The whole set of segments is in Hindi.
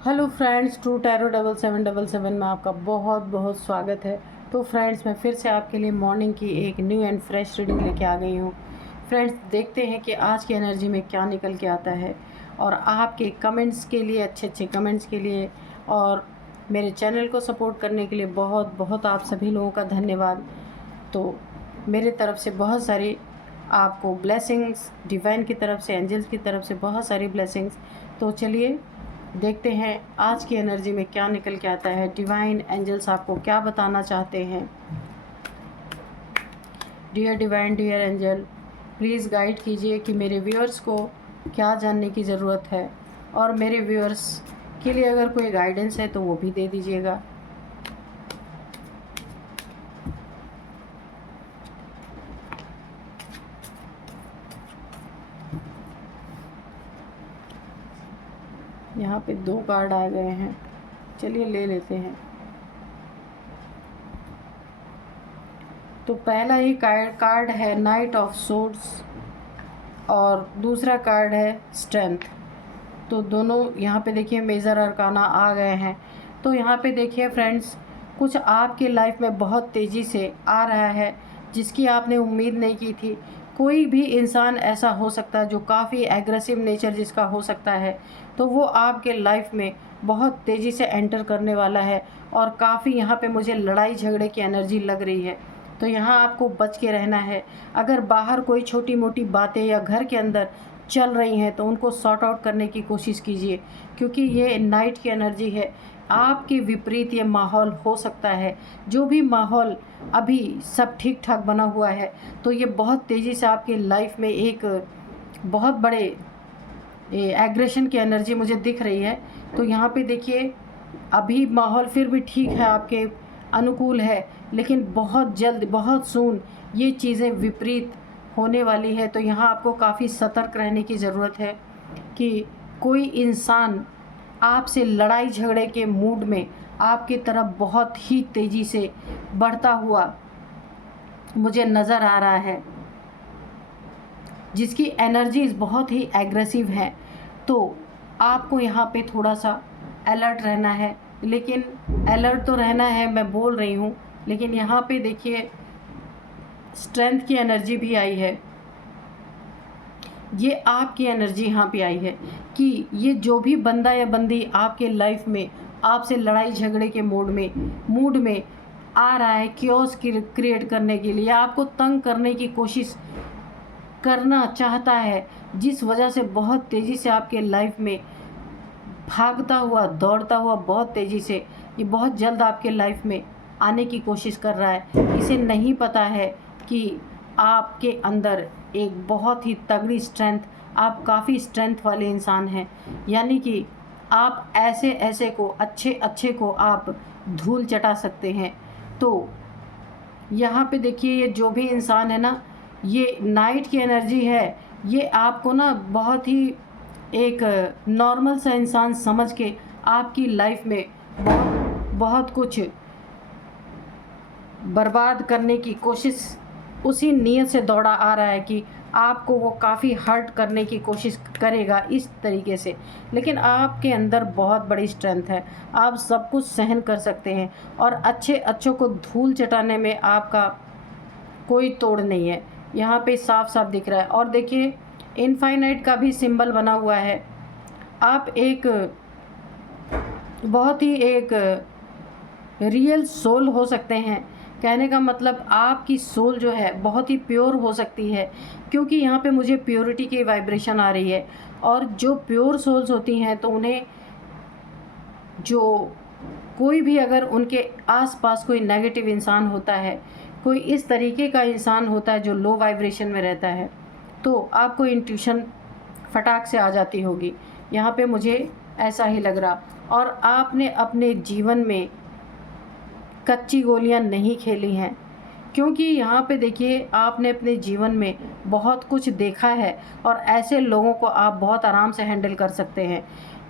हेलो फ्रेंड्स, ट्रू टैरो 7777 में आपका बहुत बहुत स्वागत है। तो फ्रेंड्स, मैं फिर से आपके लिए मॉर्निंग की एक न्यू एंड फ्रेश रीडिंग लेके आ गई हूँ। फ्रेंड्स, देखते हैं कि आज की एनर्जी में क्या निकल के आता है। और आपके कमेंट्स के लिए, अच्छे अच्छे कमेंट्स के लिए और मेरे चैनल को सपोर्ट करने के लिए बहुत बहुत आप सभी लोगों का धन्यवाद। तो मेरे तरफ से बहुत सारी आपको ब्लेसिंग्स, डिवाइन की तरफ से, एंजल्स की तरफ से बहुत सारी ब्लेसिंग्स। तो चलिए देखते हैं आज की एनर्जी में क्या निकल के आता है। डिवाइन एंजल्स आपको क्या बताना चाहते हैं। Dear divine, dear angel, please guide कीजिए कि मेरे व्यूअर्स को क्या जानने की ज़रूरत है, और मेरे व्यूअर्स के लिए अगर कोई गाइडेंस है तो वो भी दे दीजिएगा। यहाँ पे 2 कार्ड आ गए हैं, चलिए ले लेते हैं। तो पहला ही कार्ड है नाइट ऑफ सोर्ड्स और दूसरा कार्ड है स्ट्रेंथ। तो दोनों यहाँ पे देखिए मेजर अरकाना आ गए हैं। तो यहाँ पे देखिए फ्रेंड्स, कुछ आपके लाइफ में बहुत तेज़ी से आ रहा है जिसकी आपने उम्मीद नहीं की थी। कोई भी इंसान ऐसा हो सकता है जो काफ़ी एग्रेसिव नेचर जिसका हो सकता है, तो वो आपके लाइफ में बहुत तेज़ी से एंटर करने वाला है। और काफ़ी यहाँ पे मुझे लड़ाई झगड़े की एनर्जी लग रही है। तो यहाँ आपको बच के रहना है। अगर बाहर कोई छोटी मोटी बातें या घर के अंदर चल रही हैं तो उनको सॉर्ट आउट करने की कोशिश कीजिए, क्योंकि ये नाइट की एनर्जी है। आपके विपरीत ये माहौल हो सकता है। जो भी माहौल अभी सब ठीक ठाक बना हुआ है, तो ये बहुत तेज़ी से आपके लाइफ में एक बहुत बड़े एग्रेशन की एनर्जी मुझे दिख रही है। तो यहाँ पे देखिए अभी माहौल फिर भी ठीक है, आपके अनुकूल है, लेकिन बहुत जल्द, बहुत सून ये चीज़ें विपरीत होने वाली है। तो यहाँ आपको काफ़ी सतर्क रहने की ज़रूरत है कि कोई इंसान आपसे लड़ाई झगड़े के मूड में आपकी तरफ बहुत ही तेज़ी से बढ़ता हुआ मुझे नज़र आ रहा है, जिसकी एनर्जीज बहुत ही एग्रेसिव है। तो आपको यहाँ पे थोड़ा सा अलर्ट रहना है। लेकिन अलर्ट तो रहना है, मैं बोल रही हूँ, लेकिन यहाँ पे देखिए स्ट्रेंथ की एनर्जी भी आई है। ये आपकी एनर्जी यहाँ पे आई है कि ये जो भी बंदा या बंदी आपके लाइफ में आपसे लड़ाई झगड़े के मूड में आ रहा है, क्योस क्रिएट करने के लिए, आपको तंग करने की कोशिश करना चाहता है, जिस वजह से बहुत तेज़ी से आपके लाइफ में भागता हुआ, दौड़ता हुआ, बहुत तेज़ी से ये बहुत जल्द आपके लाइफ में आने की कोशिश कर रहा है। इसे नहीं पता है कि आपके अंदर एक बहुत ही तगड़ी स्ट्रेंथ, आप काफ़ी स्ट्रेंथ वाले इंसान हैं। यानी कि आप ऐसे ऐसे को, अच्छे अच्छे को आप धूल चटा सकते हैं। तो यहाँ पे देखिए ये जो भी इंसान है ना, ये नाइट की एनर्जी है। ये आपको ना बहुत ही एक नॉर्मल सा इंसान समझ के आपकी लाइफ में बहुत बहुत कुछ बर्बाद करने की कोशिश उसी नीयत से दौड़ा आ रहा है कि आपको वो काफ़ी हर्ट करने की कोशिश करेगा इस तरीके से। लेकिन आपके अंदर बहुत बड़ी स्ट्रेंथ है, आप सब कुछ सहन कर सकते हैं, और अच्छे अच्छों को धूल चटाने में आपका कोई तोड़ नहीं है। यहाँ पे साफ साफ दिख रहा है। और देखिए इनफाइनाइट का भी सिंबल बना हुआ है। आप एक बहुत ही एक रियल सोल हो सकते हैं। कहने का मतलब आपकी सोल जो है बहुत ही प्योर हो सकती है, क्योंकि यहाँ पे मुझे प्योरिटी की वाइब्रेशन आ रही है। और जो प्योर सोल्स होती हैं तो उन्हें जो कोई भी अगर उनके आसपास कोई नेगेटिव इंसान होता है, कोई इस तरीके का इंसान होता है जो लो वाइब्रेशन में रहता है, तो आपको इंट्यूशन फटाक से आ जाती होगी। यहाँ पे मुझे ऐसा ही लग रहा। और आपने अपने जीवन में कच्ची गोलियां नहीं खेली हैं, क्योंकि यहाँ पे देखिए आपने अपने जीवन में बहुत कुछ देखा है और ऐसे लोगों को आप बहुत आराम से हैंडल कर सकते हैं।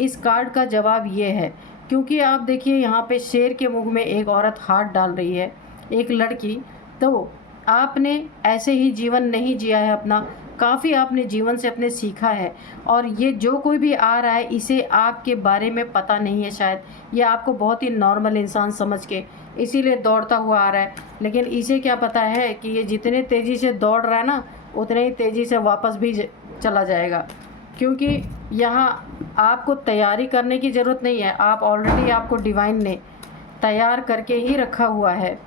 इस कार्ड का जवाब ये है, क्योंकि आप देखिए यहाँ पे शेर के मुंह में एक औरत हाथ डाल रही है, एक लड़की। तो आपने ऐसे ही जीवन नहीं जिया है अपना, काफ़ी आपने जीवन से अपने सीखा है, और ये जो कोई भी आ रहा है इसे आपके बारे में पता नहीं है शायद, ये आपको बहुत ही नॉर्मल इंसान समझ के इसीलिए दौड़ता हुआ आ रहा है। लेकिन इसे क्या पता है कि ये जितने तेज़ी से दौड़ रहा है ना, उतने ही तेज़ी से वापस भी चला जाएगा, क्योंकि यहाँ आपको तैयारी करने की ज़रूरत नहीं है। आप ऑलरेडी, आपको डिवाइन ने तैयार करके ही रखा हुआ है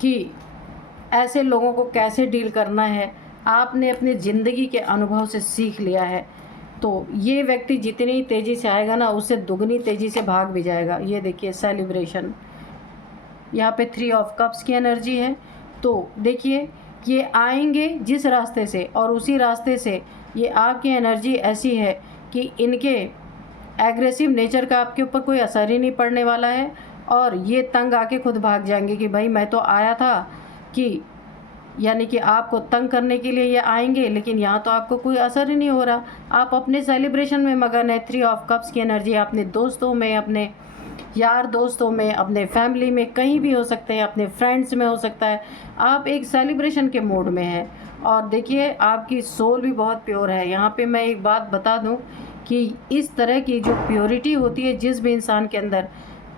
कि ऐसे लोगों को कैसे डील करना है। आपने अपनी ज़िंदगी के अनुभव से सीख लिया है। तो ये व्यक्ति जितनी तेज़ी से आएगा ना, उससे दुगनी तेज़ी से भाग भी जाएगा। ये देखिए सेलिब्रेशन, यहाँ पे 3 ऑफ कप्स की एनर्जी है। तो देखिए ये आएंगे जिस रास्ते से, और उसी रास्ते से ये आपकी एनर्जी ऐसी है कि इनके एग्रेसिव नेचर का आपके ऊपर कोई असर ही नहीं पड़ने वाला है, और ये तंग आके खुद भाग जाएंगे कि भाई मैं तो आया था कि, यानी कि आपको तंग करने के लिए ये आएंगे, लेकिन यहाँ तो आपको कोई असर ही नहीं हो रहा। आप अपने सेलिब्रेशन में मगन है। 3 ऑफ कप्स की एनर्जी अपने दोस्तों में, अपने यार दोस्तों में, अपने फैमिली में, कहीं भी हो सकते हैं, अपने फ्रेंड्स में हो सकता है। आप एक सेलिब्रेशन के मूड में हैं, और देखिए आपकी सोल भी बहुत प्योर है। यहाँ पे मैं एक बात बता दूँ कि इस तरह की जो प्योरिटी होती है जिस भी इंसान के अंदर,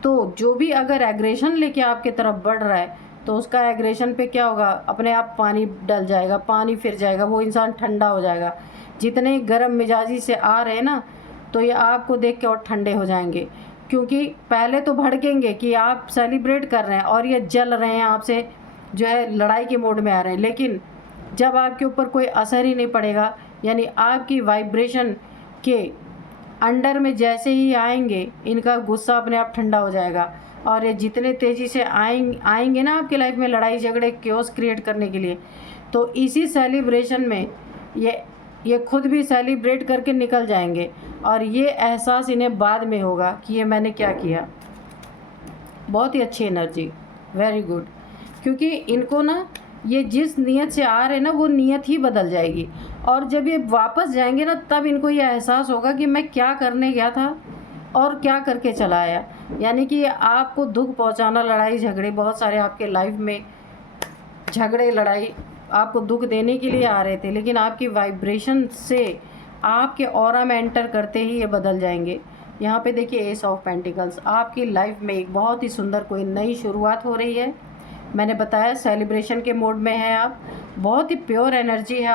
तो जो भी अगर एग्रेशन लेके आपके तरफ बढ़ रहा है, तो उसका एग्रेशन पे क्या होगा, अपने आप पानी डल जाएगा, पानी फिर जाएगा, वो इंसान ठंडा हो जाएगा। जितने गर्म मिजाजी से आ रहे हैं ना, तो ये आपको देख के और ठंडे हो जाएंगे, क्योंकि पहले तो भड़केंगे कि आप सेलिब्रेट कर रहे हैं और ये जल रहे हैं, आपसे जो है लड़ाई के मोड में आ रहे हैं। लेकिन जब आपके ऊपर कोई असर ही नहीं पड़ेगा, यानी आपकी वाइब्रेशन के अंडर में जैसे ही आएंगे, इनका गुस्सा अपने आप ठंडा हो जाएगा, और ये जितने तेज़ी से आएंगे ना आपकी लाइफ में लड़ाई झगड़े क्योस क्रिएट करने के लिए, तो इसी सेलिब्रेशन में ये खुद भी सेलिब्रेट करके निकल जाएंगे, और ये एहसास इन्हें बाद में होगा कि ये मैंने क्या किया। बहुत ही अच्छी एनर्जी, वेरी गुड, क्योंकि इनको ना ये जिस नीयत से आ रहे हैं ना, वो नीयत ही बदल जाएगी, और जब ये वापस जाएंगे ना, तब इनको ये एहसास होगा कि मैं क्या करने गया था और क्या करके चला आया। यानी कि आपको दुख पहुंचाना, लड़ाई झगड़े, बहुत सारे आपके लाइफ में झगड़े लड़ाई आपको दुख देने के लिए आ रहे थे, लेकिन आपकी वाइब्रेशन से आपके ऑरा में एंटर करते ही ये बदल जाएंगे। यहाँ पे देखिए एस ऑफ पेंटिकल्स, आपकी लाइफ में एक बहुत ही सुंदर कोई नई शुरुआत हो रही है। मैंने बताया सेलिब्रेशन के मोड में है आप, बहुत ही प्योर एनर्जी है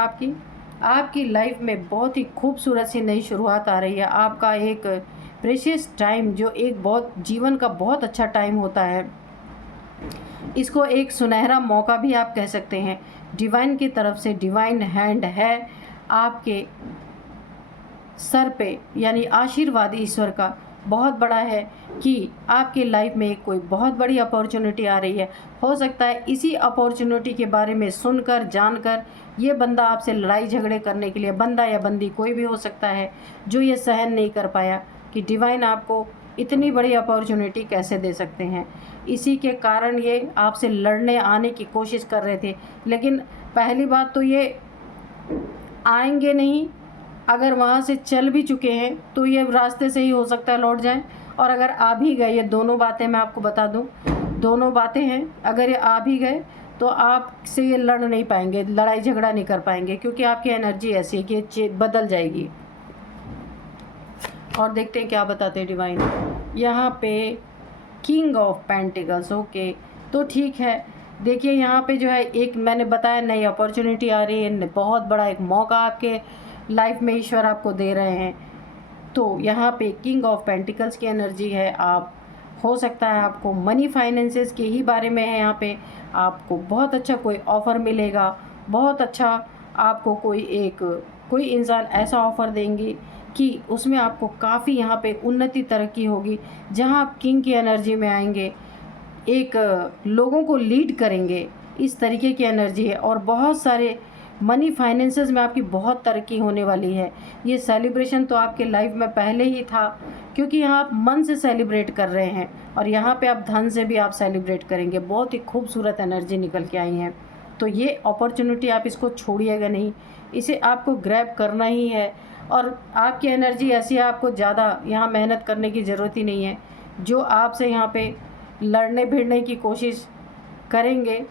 आपकी लाइफ में बहुत ही खूबसूरत सी नई शुरुआत आ रही है। आपका एक प्रेशियस टाइम, जो एक बहुत जीवन का बहुत अच्छा टाइम होता है, इसको एक सुनहरा मौका भी आप कह सकते हैं। डिवाइन की तरफ से डिवाइन हैंड है आपके सर पे, यानी आशीर्वाद ईश्वर का बहुत बड़ा है कि आपकी लाइफ में कोई बहुत बड़ी अपॉर्चुनिटी आ रही है। हो सकता है इसी अपॉर्चुनिटी के बारे में सुनकर, जानकर ये बंदा आपसे लड़ाई झगड़े करने के लिए, बंदा या बंदी कोई भी हो सकता है, जो ये सहन नहीं कर पाया कि डिवाइन आपको इतनी बड़ी अपॉर्चुनिटी कैसे दे सकते हैं। इसी के कारण ये आपसे लड़ने आने की कोशिश कर रहे थे, लेकिन पहली बात तो ये आएंगे नहीं। अगर वहाँ से चल भी चुके हैं तो ये रास्ते से ही हो सकता है लौट जाएं, और अगर आ भी गए, ये दोनों बातें मैं आपको बता दूं, दोनों बातें हैं। अगर ये आ भी गए तो आपसे ये लड़ नहीं पाएंगे, लड़ाई झगड़ा नहीं कर पाएंगे, क्योंकि आपकी एनर्जी ऐसी है कि ये बदल जाएगी। और देखते हैं क्या बताते हैं डिवाइन। यहाँ पे किंग ऑफ पेंटिकल्स, ओके, तो ठीक है। देखिए यहाँ पे जो है एक मैंने बताया नई अपॉर्चुनिटी आ रही है, बहुत बड़ा एक मौका आपके लाइफ में ईश्वर आपको दे रहे हैं। तो यहाँ पे किंग ऑफ पेंटिकल्स की एनर्जी है। आप हो सकता है आपको मनी फाइनेंसेस के ही बारे में है, यहाँ पे आपको बहुत अच्छा कोई ऑफ़र मिलेगा, बहुत अच्छा आपको कोई इंसान ऐसा ऑफ़र देंगे कि उसमें आपको काफ़ी यहाँ पे उन्नति तरक्की होगी। जहाँ आप किंग की एनर्जी में आएंगे, एक लोगों को लीड करेंगे, इस तरीके की एनर्जी है। और बहुत सारे मनी फाइनेंसेस में आपकी बहुत तरक्की होने वाली है। ये सेलिब्रेशन तो आपके लाइफ में पहले ही था, क्योंकि यहाँ आप मन से सेलिब्रेट कर रहे हैं, और यहाँ पे आप धन से भी आप सेलिब्रेट करेंगे। बहुत ही खूबसूरत एनर्जी निकल के आई हैं। तो ये अपॉर्चुनिटी आप इसको छोड़िएगा नहीं, इसे आपको ग्रैब करना ही है। और आपकी एनर्जी ऐसी है, आपको ज़्यादा यहाँ मेहनत करने की ज़रूरत ही नहीं है। जो आपसे यहाँ पे लड़ने भिड़ने की कोशिश करेंगे,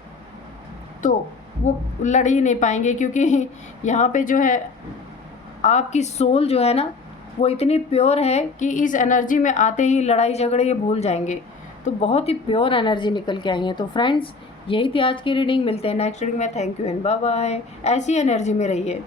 तो वो लड़ ही नहीं पाएंगे, क्योंकि यहाँ पे जो है आपकी सोल जो है ना वो इतनी प्योर है कि इस एनर्जी में आते ही लड़ाई झगड़े ये भूल जाएंगे। तो बहुत ही प्योर एनर्जी निकल के आई है। तो फ्रेंड्स, यही थी आज की रीडिंग। मिलते हैं नेक्स्ट रीडिंग में। Thank you and bye bye. ऐसी एनर्जी में रहिए।